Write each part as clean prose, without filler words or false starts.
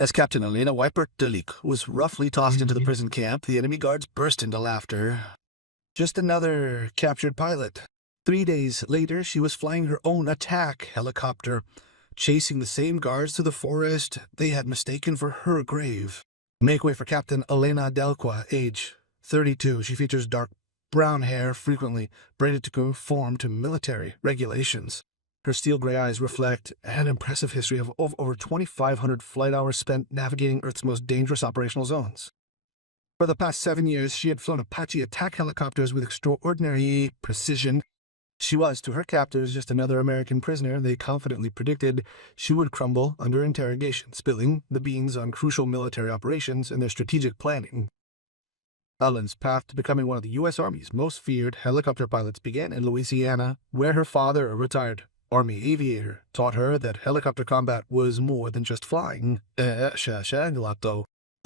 As Captain Elena Weipert-Delik was roughly tossed into the prison camp, the enemy guards burst into laughter. Just another captured pilot. 3 days later, she was flying her own attack helicopter, chasing the same guards through the forest they had mistaken for her grave. Make way for Captain Elena Delqua, age 32. She features dark brown hair, frequently braided to conform to military regulations. Her steel gray eyes reflect an impressive history of over 2,500 flight hours spent navigating Earth's most dangerous operational zones. For the past 7 years, she had flown Apache attack helicopters with extraordinary precision. She was, to her captors, just another American prisoner they confidently predicted she would crumble under interrogation, spilling the beans on crucial military operations and their strategic planning. Ellen's path to becoming one of the U.S. Army's most feared helicopter pilots began in Louisiana, where her father, a retired Army aviator, taught her that helicopter combat was more than just flying. The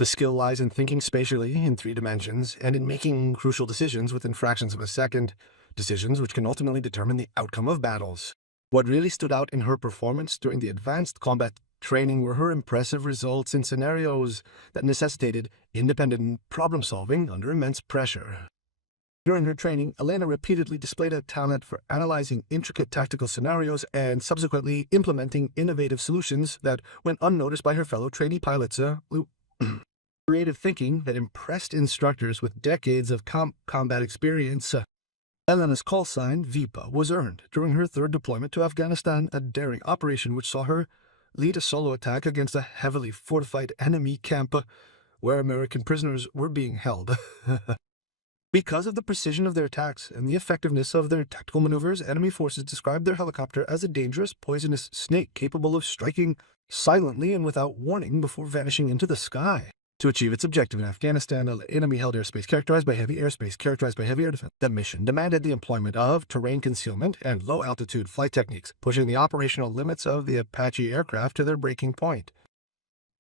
skill lies in thinking spatially in 3 dimensions and in making crucial decisions within fractions of a second, decisions which can ultimately determine the outcome of battles. What really stood out in her performance during the advanced combat training were her impressive results in scenarios that necessitated independent problem-solving under immense pressure. During her training, Elena repeatedly displayed a talent for analyzing intricate tactical scenarios and subsequently implementing innovative solutions that went unnoticed by her fellow trainee pilots. Creative thinking that impressed instructors with decades of combat experience. Elena's call sign, Vipa, was earned during her 3rd deployment to Afghanistan, a daring operation which saw her lead a solo attack against a heavily fortified enemy camp where American prisoners were being held. Because of the precision of their attacks and the effectiveness of their tactical maneuvers, enemy forces described their helicopter as a dangerous, poisonous snake capable of striking silently and without warning before vanishing into the sky. To achieve its objective in Afghanistan, an enemy-held airspace characterized by heavy airspace characterized by heavy air defense. The mission demanded the employment of terrain concealment and low-altitude flight techniques, pushing the operational limits of the Apache aircraft to their breaking point.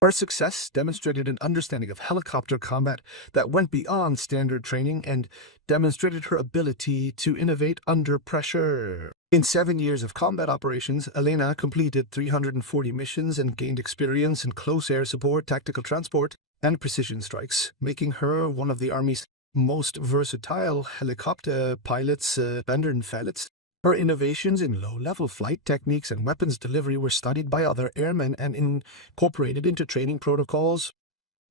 Her success demonstrated an understanding of helicopter combat that went beyond standard training and demonstrated her ability to innovate under pressure. In 7 years of combat operations, Elena completed 340 missions and gained experience in close air support, tactical transport, and precision strikes, making her one of the Army's most versatile helicopter pilots. Her innovations in low-level flight techniques and weapons delivery were studied by other airmen and incorporated into training protocols.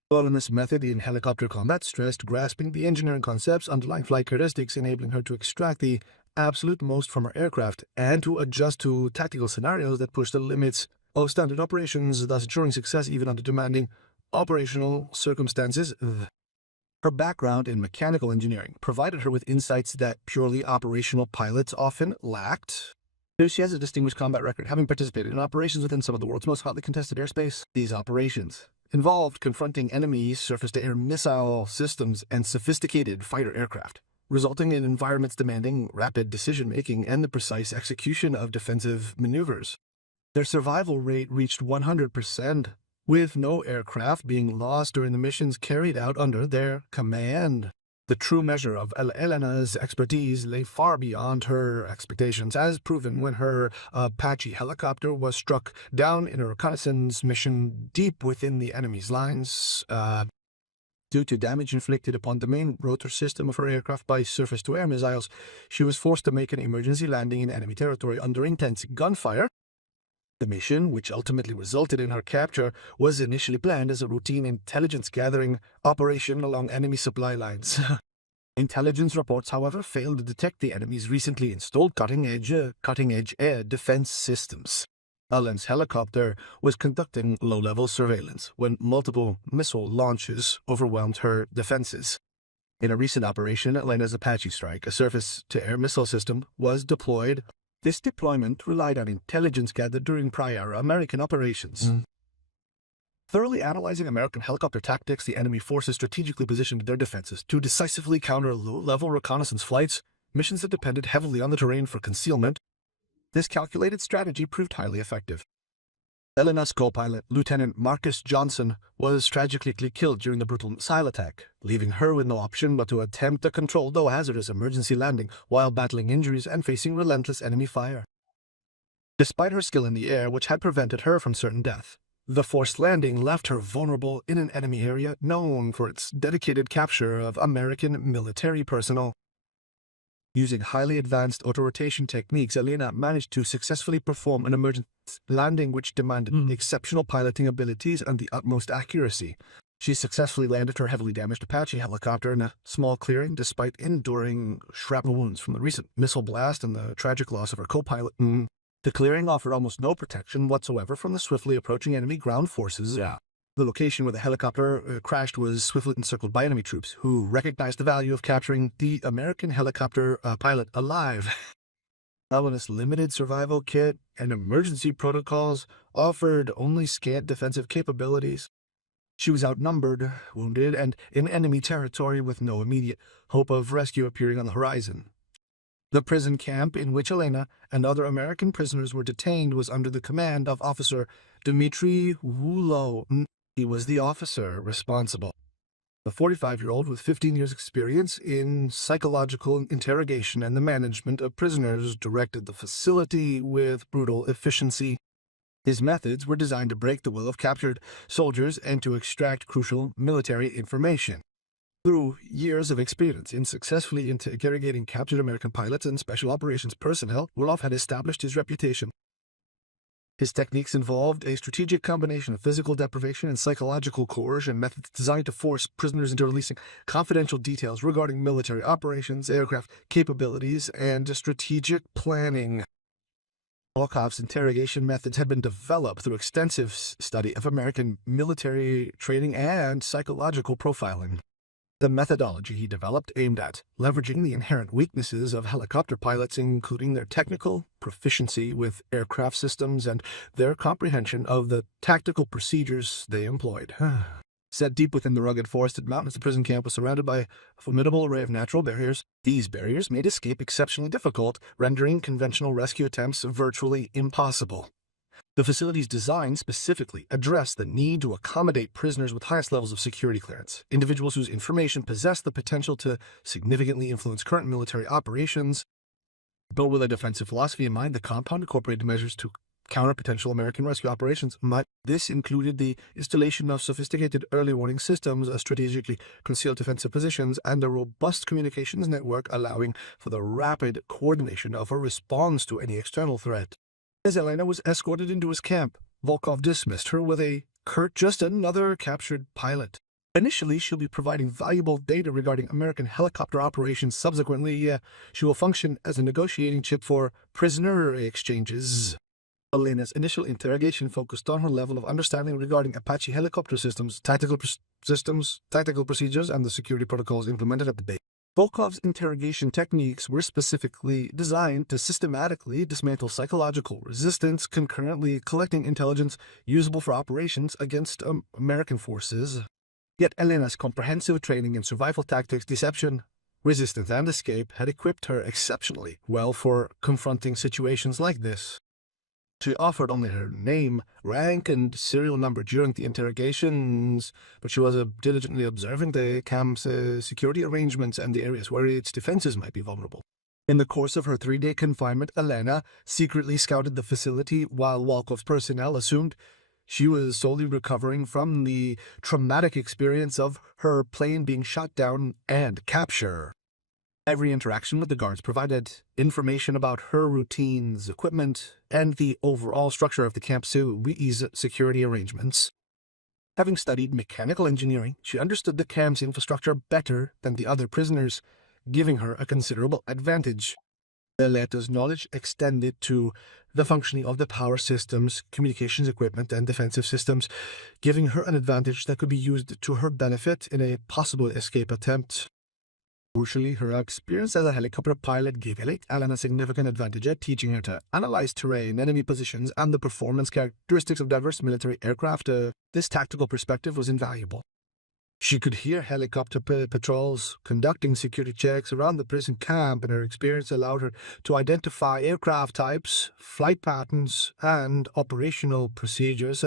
Elena's method in helicopter combat stressed grasping the engineering concepts underlying flight characteristics, enabling her to extract the absolute most from her aircraft and to adjust to tactical scenarios that push the limits of standard operations, thus ensuring success even under demanding operational circumstances. Her background in mechanical engineering provided her with insights that purely operational pilots often lacked. She has a distinguished combat record, having participated in operations within some of the world's most hotly contested airspace. These operations involved confronting enemy surface-to-air missile systems and sophisticated fighter aircraft, resulting in environments demanding rapid decision-making and the precise execution of defensive maneuvers. Their survival rate reached 100%, with no aircraft being lost during the missions carried out under their command. The true measure of Elena's expertise lay far beyond her expectations, as proven when her Apache helicopter was struck down in a reconnaissance mission deep within the enemy's lines. Due to damage inflicted upon the main rotor system of her aircraft by surface-to-air missiles, she was forced to make an emergency landing in enemy territory under intense gunfire. The mission, which ultimately resulted in her capture, was initially planned as a routine intelligence-gathering operation along enemy supply lines. Intelligence reports, however, failed to detect the enemy's recently installed cutting-edge air defense systems. Ellen's helicopter was conducting low-level surveillance when multiple missile launches overwhelmed her defenses. In a recent operation, Elena's Apache Strike, a surface-to-air missile system, was deployed. This deployment relied on intelligence gathered during prior American operations. Thoroughly analyzing American helicopter tactics, the enemy forces strategically positioned their defenses to decisively counter low-level reconnaissance flights, missions that depended heavily on the terrain for concealment. This calculated strategy proved highly effective. Elena's co-pilot, Lieutenant Marcus Johnson, was tragically killed during the brutal missile attack, leaving her with no option but to attempt a controlled though hazardous emergency landing while battling injuries and facing relentless enemy fire. Despite her skill in the air, which had prevented her from certain death, The forced landing left her vulnerable in an enemy area known for its dedicated capture of American military personnel. Using highly advanced auto-rotation techniques, Elena managed to successfully perform an emergency landing which demanded exceptional piloting abilities and the utmost accuracy. She successfully landed her heavily damaged Apache helicopter in a small clearing despite enduring shrapnel wounds from the recent missile blast and the tragic loss of her co-pilot. The clearing offered almost no protection whatsoever from the swiftly approaching enemy ground forces. The location where the helicopter crashed was swiftly encircled by enemy troops, who recognized the value of capturing the American helicopter pilot alive. Elena's limited survival kit and emergency protocols offered only scant defensive capabilities. She was outnumbered, wounded, and in enemy territory with no immediate hope of rescue appearing on the horizon. The prison camp in which Elena and other American prisoners were detained was under the command of Officer Dmitry Wulo. He was the officer responsible. The 45-year-old with 15 years' experience in psychological interrogation and the management of prisoners directed the facility with brutal efficiency. His methods were designed to break the will of captured soldiers and to extract crucial military information. Through years of experience in successfully interrogating captured American pilots and special operations personnel, Wolof had established his reputation. His techniques involved a strategic combination of physical deprivation and psychological coercion methods designed to force prisoners into releasing confidential details regarding military operations, aircraft capabilities, and strategic planning. Volkov's interrogation methods had been developed through extensive study of American military training and psychological profiling. The methodology he developed aimed at leveraging the inherent weaknesses of helicopter pilots, including their technical proficiency with aircraft systems and their comprehension of the tactical procedures they employed. Set deep within the rugged forested mountains, the prison camp was surrounded by a formidable array of natural barriers. These barriers made escape exceptionally difficult, rendering conventional rescue attempts virtually impossible. The facility's design specifically addressed the need to accommodate prisoners with highest levels of security clearance, individuals whose information possessed the potential to significantly influence current military operations. Built with a defensive philosophy in mind, the compound incorporated measures to counter potential American rescue operations. This included the installation of sophisticated early warning systems, strategically concealed defensive positions, and a robust communications network allowing for the rapid coordination of a response to any external threat. As Elena was escorted into his camp, Volkov dismissed her with a curt, "Just another captured pilot." Initially, she'll be providing valuable data regarding American helicopter operations. Subsequently, she will function as a negotiating chip for prisoner exchanges. Elena's initial interrogation focused on her level of understanding regarding Apache helicopter systems, tactical procedures, and the security protocols implemented at the base. Volkov's interrogation techniques were specifically designed to systematically dismantle psychological resistance, concurrently collecting intelligence usable for operations against American forces. Yet Elena's comprehensive training in survival tactics, deception, resistance, and escape had equipped her exceptionally well for confronting situations like this. She offered only her name, rank, and serial number during the interrogations, but she was diligently observing the camp's security arrangements and the areas where its defenses might be vulnerable. In the course of her 3-day confinement, Elena secretly scouted the facility while Volkov's personnel assumed she was solely recovering from the traumatic experience of her plane being shot down and capture. Every interaction with the guards provided information about her routines, equipment, and the overall structure of the camp's security arrangements. Having studied mechanical engineering, she understood the camp's infrastructure better than the other prisoners, giving her a considerable advantage. Elena's knowledge extended to the functioning of the power systems, communications equipment, and defensive systems, giving her an advantage that could be used to her benefit in a possible escape attempt. Crucially, her experience as a helicopter pilot gave Elena a significant advantage at teaching her to analyze terrain, enemy positions, and the performance characteristics of diverse military aircraft. This tactical perspective was invaluable. She could hear helicopter patrols conducting security checks around the prison camp, and her experience allowed her to identify aircraft types, flight patterns, and operational procedures.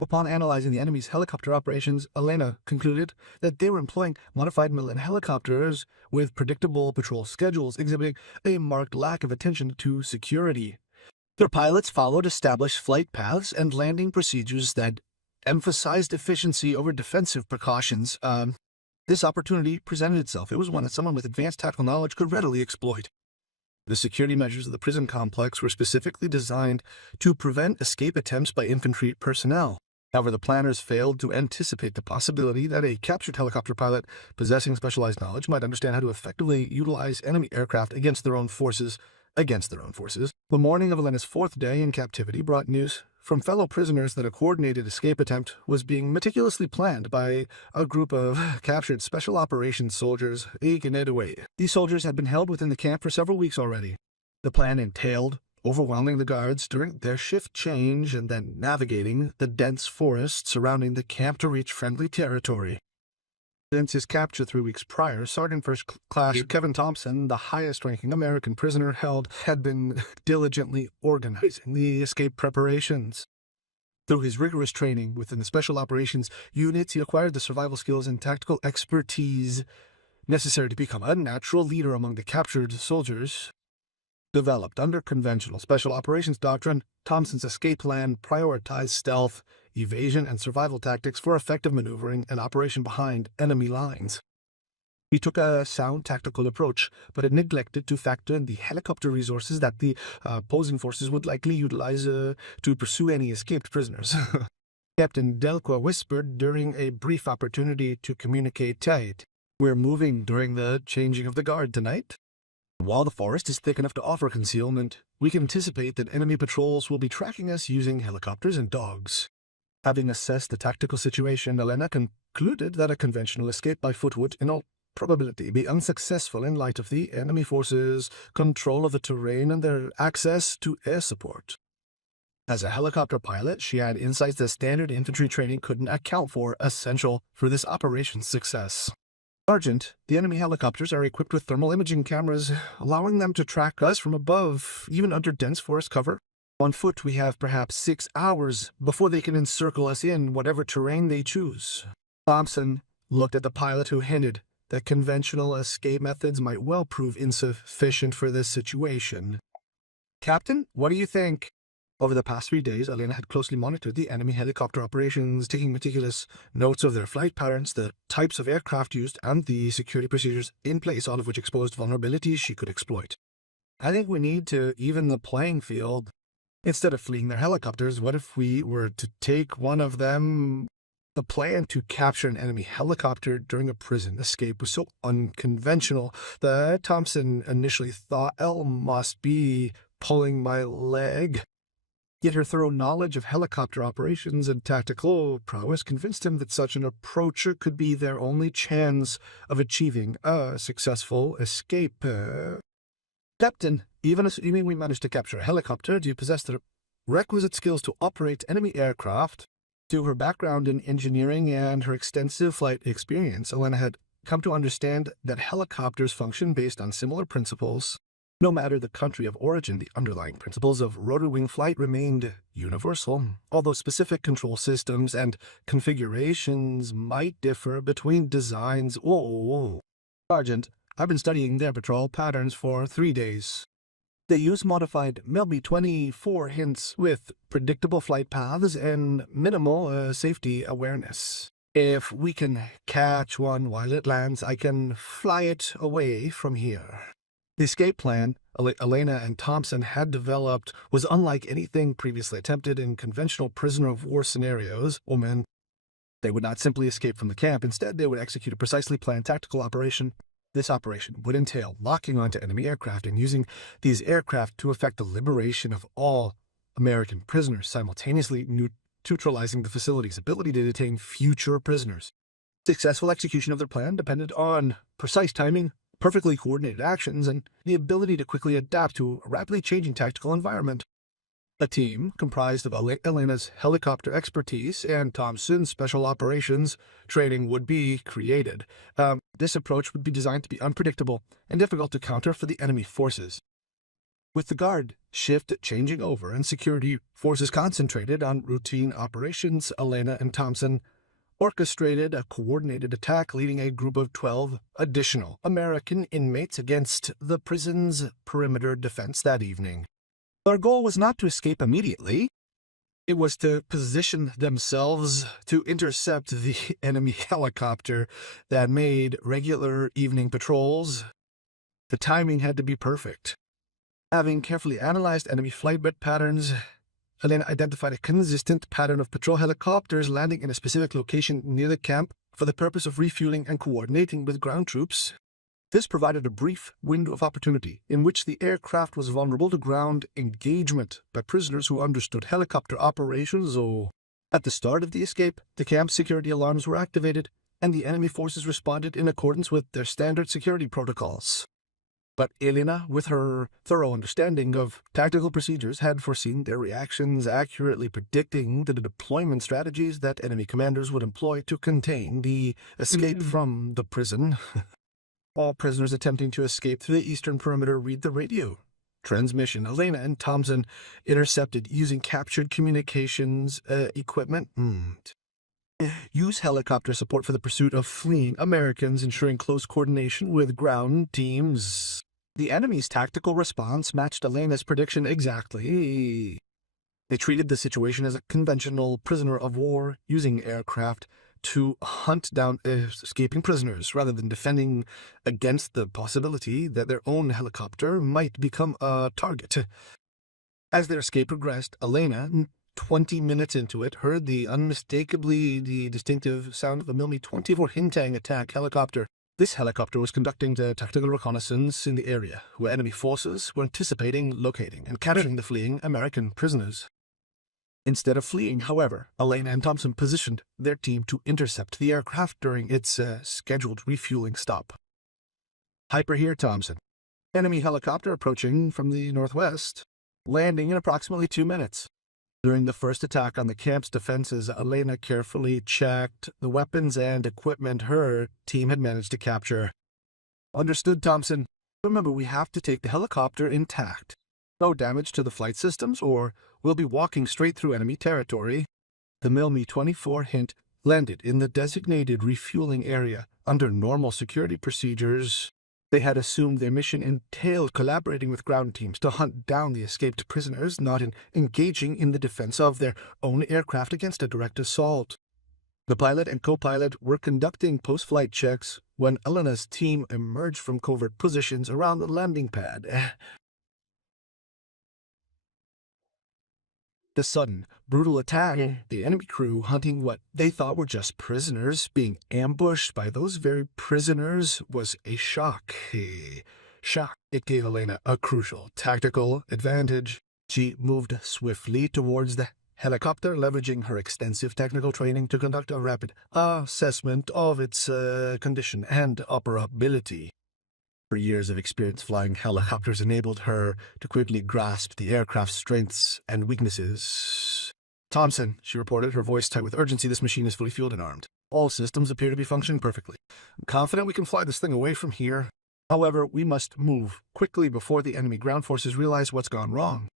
Upon analyzing the enemy's helicopter operations, Elena concluded that they were employing modified Millen helicopters with predictable patrol schedules, exhibiting a marked lack of attention to security. Their pilots followed established flight paths and landing procedures that emphasized efficiency over defensive precautions. This opportunity presented itself. It was one that someone with advanced tactical knowledge could readily exploit. The security measures of the prison complex were specifically designed to prevent escape attempts by infantry personnel. However, the planners failed to anticipate the possibility that a captured helicopter pilot possessing specialized knowledge might understand how to effectively utilize enemy aircraft against their own forces. The morning of Elena's fourth day in captivity brought news from fellow prisoners that a coordinated escape attempt was being meticulously planned by a group of captured special operations soldiers. These soldiers had been held within the camp for several weeks already. The plan entailed overwhelming the guards during their shift change and then navigating the dense forest surrounding the camp to reach friendly territory. Since his capture 3 weeks prior, Sergeant First Class Kevin Thompson, the highest-ranking American prisoner held, had been diligently organizing the escape preparations. Through his rigorous training within the Special Operations units, he acquired the survival skills and tactical expertise necessary to become a natural leader among the captured soldiers. Developed under conventional Special Operations doctrine, Thompson's escape plan prioritized stealth, evasion, and survival tactics for effective maneuvering and operation behind enemy lines. He took a sound tactical approach, but had neglected to factor in the helicopter resources that the opposing forces would likely utilize to pursue any escaped prisoners. Captain Delqua whispered during a brief opportunity to communicate tight. "We're moving during the changing of the guard tonight. While the forest is thick enough to offer concealment, we can anticipate that enemy patrols will be tracking us using helicopters and dogs." Having assessed the tactical situation, Elena concluded that a conventional escape by foot would, in all probability, be unsuccessful in light of the enemy forces' control of the terrain and their access to air support. As a helicopter pilot, she had insights that standard infantry training couldn't account for, essential for this operation's success. "Sergeant, the enemy helicopters are equipped with thermal imaging cameras, allowing them to track us from above, even under dense forest cover. On foot, we have perhaps 6 hours before they can encircle us in whatever terrain they choose." Thompson looked at the pilot, who hinted that conventional escape methods might well prove insufficient for this situation. "Captain, what do you think?" Over the past 3 days, Elena had closely monitored the enemy helicopter operations, taking meticulous notes of their flight patterns, the types of aircraft used, and the security procedures in place, all of which exposed vulnerabilities she could exploit. "I think we need to even the playing field. Instead of fleeing their helicopters, what if we were to take one of them?" The plan to capture an enemy helicopter during a prison escape was so unconventional that Thompson initially thought, "Elle must be pulling my leg." Yet her thorough knowledge of helicopter operations and tactical prowess convinced him that such an approach could be their only chance of achieving a successful escape. "Captain, even assuming we manage to capture a helicopter, do you possess the requisite skills to operate enemy aircraft?" Through her background in engineering and her extensive flight experience, Elena had come to understand that helicopters function based on similar principles. No matter the country of origin, the underlying principles of rotor-wing flight remained universal, although specific control systems and configurations might differ between designs. "Sergeant, I've been studying their patrol patterns for 3 days. They use modified Melby 24 hints with predictable flight paths and minimal safety awareness. If we can catch one while it lands, I can fly it away from here." The escape plan Elena and Thompson had developed was unlike anything previously attempted in conventional prisoner of war scenarios. They would not simply escape from the camp. Instead, they would execute a precisely planned tactical operation. This operation would entail locking onto enemy aircraft and using these aircraft to effect the liberation of all American prisoners, simultaneously neutralizing the facility's ability to detain future prisoners. Successful execution of their plan depended on precise timing, perfectly coordinated actions, and the ability to quickly adapt to a rapidly changing tactical environment. A team comprised of Elena's helicopter expertise and Thompson's special operations training would be created. This approach would be designed to be unpredictable and difficult to counter for the enemy forces. With the guard shift changing over and security forces concentrated on routine operations, Elena and Thompson orchestrated a coordinated attack, leading a group of 12 additional American inmates against the prison's perimeter defense that evening. Their goal was not to escape immediately. It was to position themselves to intercept the enemy helicopter that made regular evening patrols. The timing had to be perfect. Having carefully analyzed enemy flight patterns, Elena identified a consistent pattern of patrol helicopters landing in a specific location near the camp for the purpose of refueling and coordinating with ground troops. This provided a brief window of opportunity in which the aircraft was vulnerable to ground engagement by prisoners who understood helicopter operations. At the start of the escape, the camp's security alarms were activated, and the enemy forces responded in accordance with their standard security protocols. But Elena, with her thorough understanding of tactical procedures, had foreseen their reactions, accurately predicting the deployment strategies that enemy commanders would employ to contain the escape from the prison. All prisoners attempting to escape through the eastern perimeter read the radio transmission Elena and Thompson intercepted using captured communications equipment. Use helicopter support for the pursuit of fleeing Americans, ensuring close coordination with ground teams. The enemy's tactical response matched Elena's prediction exactly. They treated the situation as a conventional prisoner of war, using aircraft to hunt down escaping prisoners rather than defending against the possibility that their own helicopter might become a target. As their escape progressed, Elena, 20 minutes into it, heard the unmistakably distinctive sound of a Mi-24 Hintang attack helicopter. This helicopter was conducting the tactical reconnaissance in the area, where enemy forces were anticipating, locating, and capturing the fleeing American prisoners. Instead of fleeing, however, Elena and Thompson positioned their team to intercept the aircraft during its scheduled refueling stop. Hyper here, Thompson. Enemy helicopter approaching from the northwest, landing in approximately 2 minutes. During the first attack on the camp's defenses, Elena carefully checked the weapons and equipment her team had managed to capture. Understood, Thompson. Remember, we have to take the helicopter intact. No damage to the flight systems, or we'll be walking straight through enemy territory. The Mi-24 Hint landed in the designated refueling area under normal security procedures. They had assumed their mission entailed collaborating with ground teams to hunt down the escaped prisoners, not in engaging in the defense of their own aircraft against a direct assault. The pilot and co-pilot were conducting post-flight checks when Elena's team emerged from covert positions around the landing pad. The sudden, brutal attack, the enemy crew hunting what they thought were just prisoners, being ambushed by those very prisoners, was a shock. A shock. It gave Elena a crucial tactical advantage. She moved swiftly towards the helicopter, leveraging her extensive technical training to conduct a rapid assessment of its condition and operability. Her years of experience flying helicopters enabled her to quickly grasp the aircraft's strengths and weaknesses. Thompson, she reported, her voice tight with urgency, this machine is fully fueled and armed. All systems appear to be functioning perfectly. I'm confident we can fly this thing away from here. However, we must move quickly before the enemy ground forces realize what's gone wrong.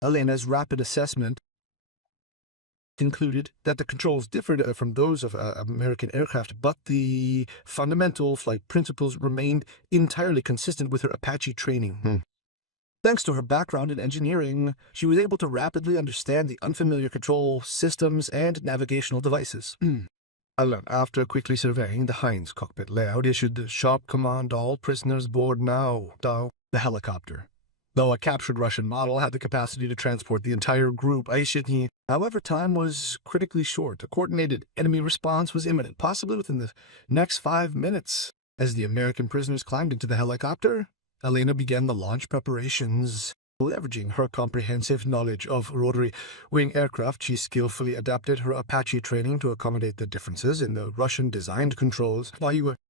Elena's rapid assessment concluded that the controls differed from those of American aircraft, but the fundamental flight principles remained entirely consistent with her Apache training. Thanks to her background in engineering, she was able to rapidly understand the unfamiliar control systems and navigational devices. After quickly surveying the Heinz cockpit layout, issued the sharp command, all prisoners board now. The helicopter, though a captured Russian model, had the capacity to transport the entire group. However, time was critically short. A coordinated enemy response was imminent, possibly within the next 5 minutes. As the American prisoners climbed into the helicopter, Elena began the launch preparations. Leveraging her comprehensive knowledge of rotary wing aircraft, she skillfully adapted her Apache training to accommodate the differences in the Russian-designed controls.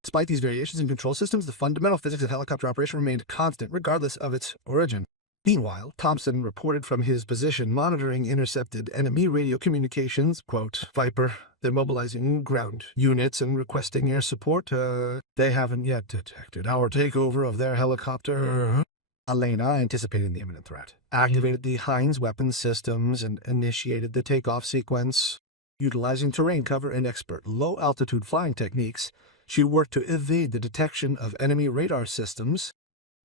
Despite these variations in control systems, the fundamental physics of helicopter operation remained constant, regardless of its origin. Meanwhile, Thompson reported from his position monitoring intercepted enemy radio communications. Quote, Viper, they're mobilizing ground units and requesting air support. They haven't yet detected our takeover of their helicopter. Elena, anticipating the imminent threat, activated the Heinz weapons systems and initiated the takeoff sequence. Utilizing terrain cover and expert low-altitude flying techniques, she worked to evade the detection of enemy radar systems.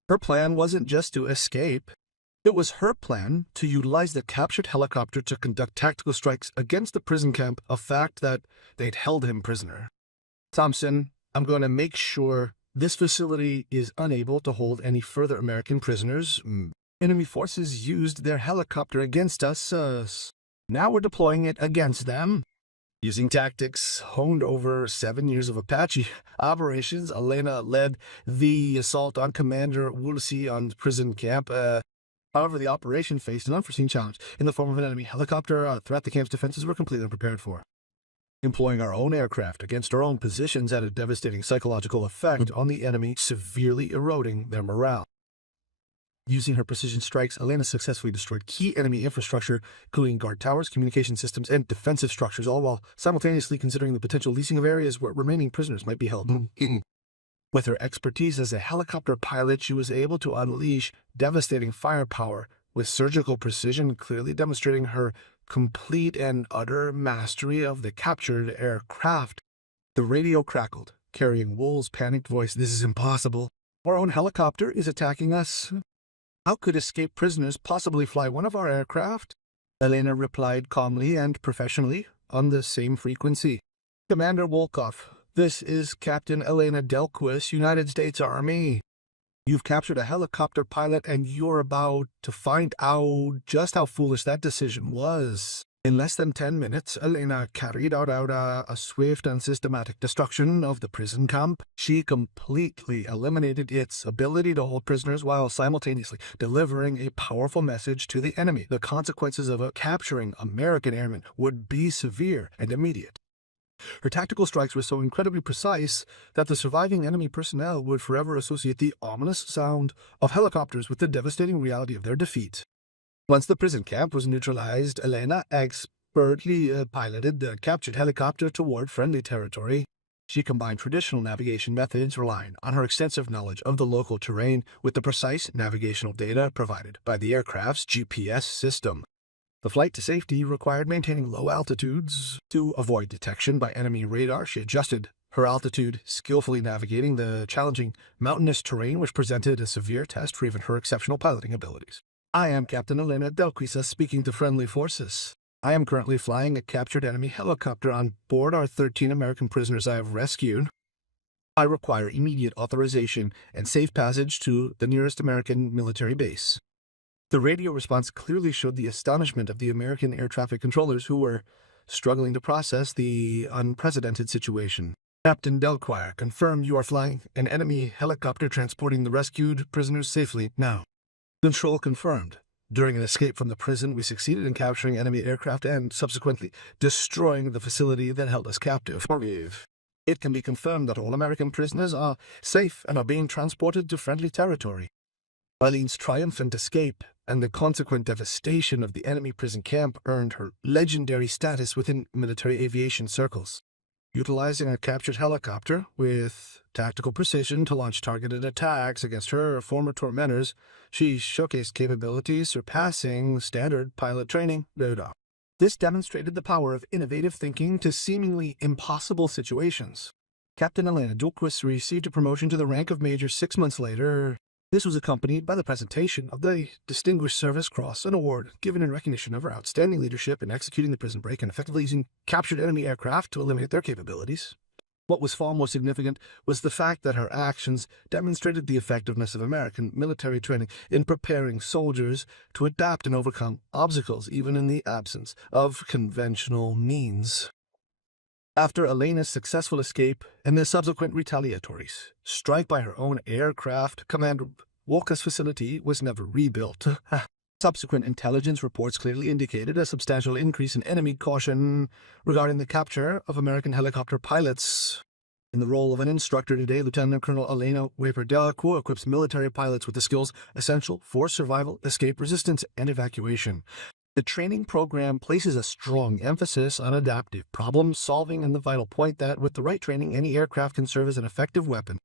Her plan wasn't just to escape. It was her plan to utilize the captured helicopter to conduct tactical strikes against the prison camp, a fact that they'd held him prisoner. Thompson, I'm going to make sure this facility is unable to hold any further American prisoners. Enemy forces used their helicopter against us. Now we're deploying it against them. Using tactics honed over 7 years of Apache operations, Elena led the assault on Commander Woolsey on prison camp. However, the operation faced an unforeseen challenge in the form of an enemy helicopter, a threat the camp's defenses were completely unprepared for. Employing our own aircraft against our own positions had a devastating psychological effect on the enemy, severely eroding their morale. Using her precision strikes, Elena successfully destroyed key enemy infrastructure, including guard towers, communication systems, and defensive structures, all while simultaneously considering the potential leasing of areas where remaining prisoners might be held. With her expertise as a helicopter pilot, she was able to unleash devastating firepower with surgical precision, clearly demonstrating her complete and utter mastery of the captured aircraft. The radio crackled, carrying Wool's panicked voice. "This is impossible. Our own helicopter is attacking us. How could escaped prisoners possibly fly one of our aircraft?" Elena replied calmly and professionally on the same frequency. "Commander Wolkoff, this is Captain Elena Delquist, United States Army. You've captured a helicopter pilot and you're about to find out just how foolish that decision was." In less than 10 minutes, Elena carried out a swift and systematic destruction of the prison camp. She completely eliminated its ability to hold prisoners while simultaneously delivering a powerful message to the enemy. The consequences of capturing American airmen would be severe and immediate. Her tactical strikes were so incredibly precise that the surviving enemy personnel would forever associate the ominous sound of helicopters with the devastating reality of their defeat. Once the prison camp was neutralized, Elena expertly piloted the captured helicopter toward friendly territory. She combined traditional navigation methods relying on her extensive knowledge of the local terrain with the precise navigational data provided by the aircraft's GPS system. The flight to safety required maintaining low altitudes. To avoid detection by enemy radar, she adjusted her altitude, skillfully navigating the challenging mountainous terrain which presented a severe test for even her exceptional piloting abilities. "I am Captain Elena Delquista speaking to friendly forces. I am currently flying a captured enemy helicopter. On board are 13 American prisoners I have rescued. I require immediate authorization and safe passage to the nearest American military base." The radio response clearly showed the astonishment of the American air traffic controllers who were struggling to process the unprecedented situation. "Captain Delquire, confirm you are flying an enemy helicopter transporting the rescued prisoners safely now." "Control confirmed. During an escape from the prison, we succeeded in capturing enemy aircraft and subsequently destroying the facility that held us captive. It can be confirmed that all American prisoners are safe and are being transported to friendly territory." Eileen's triumphant escape and the consequent devastation of the enemy prison camp earned her legendary status within military aviation circles. Utilizing a captured helicopter with tactical precision to launch targeted attacks against her former tormentors, she showcased capabilities surpassing standard pilot training. This demonstrated the power of innovative thinking to seemingly impossible situations. Captain Elena Delquist received a promotion to the rank of Major 6 months later. This was accompanied by the presentation of the Distinguished Service Cross, an award given in recognition of her outstanding leadership in executing the prison break and effectively using captured enemy aircraft to eliminate their capabilities. What was far more significant was the fact that her actions demonstrated the effectiveness of American military training in preparing soldiers to adapt and overcome obstacles even in the absence of conventional means. After Elena's successful escape and the subsequent retaliatory strike by her own aircraft, Commander Walker's facility was never rebuilt. Subsequent intelligence reports clearly indicated a substantial increase in enemy caution regarding the capture of American helicopter pilots. In the role of an instructor today, Lieutenant Colonel Elena Delquist equips military pilots with the skills essential for survival, escape, resistance, and evacuation. The training program places a strong emphasis on adaptive problem solving and the vital point that, with the right training, any aircraft can serve as an effective weapon.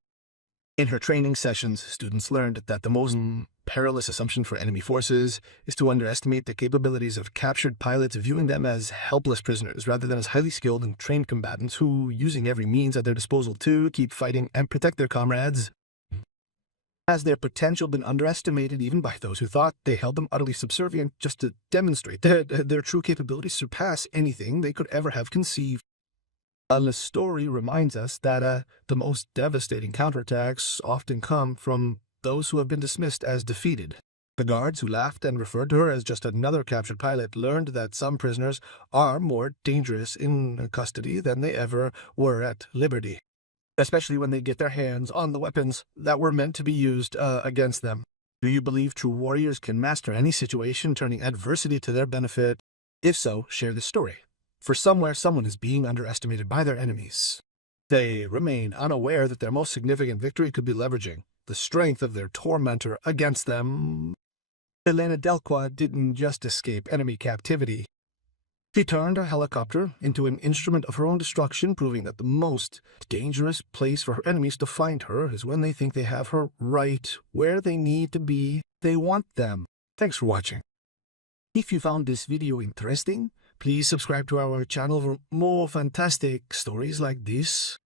In her training sessions, students learned that the most perilous assumption for enemy forces is to underestimate the capabilities of captured pilots, viewing them as helpless prisoners rather than as highly skilled and trained combatants who, using every means at their disposal to keep fighting and protect their comrades. Has their potential been underestimated even by those who thought they held them utterly subservient just to demonstrate that their true capabilities surpass anything they could ever have conceived? The story reminds us that the most devastating counterattacks often come from those who have been dismissed as defeated. The guards who laughed and referred to her as just another captured pilot learned that some prisoners are more dangerous in custody than they ever were at liberty, especially when they get their hands on the weapons that were meant to be used against them. Do you believe true warriors can master any situation, turning adversity to their benefit? If so, share this story. For somewhere, someone is being underestimated by their enemies. They remain unaware that their most significant victory could be leveraging the strength of their tormentor against them. Elena Delqua didn't just escape enemy captivity. She turned a helicopter into an instrument of her own destruction, proving that the most dangerous place for her enemies to find her is when they think they have her right where they need to be. They want them. Thanks for watching. If you found this video interesting, please subscribe to our channel for more fantastic stories like this.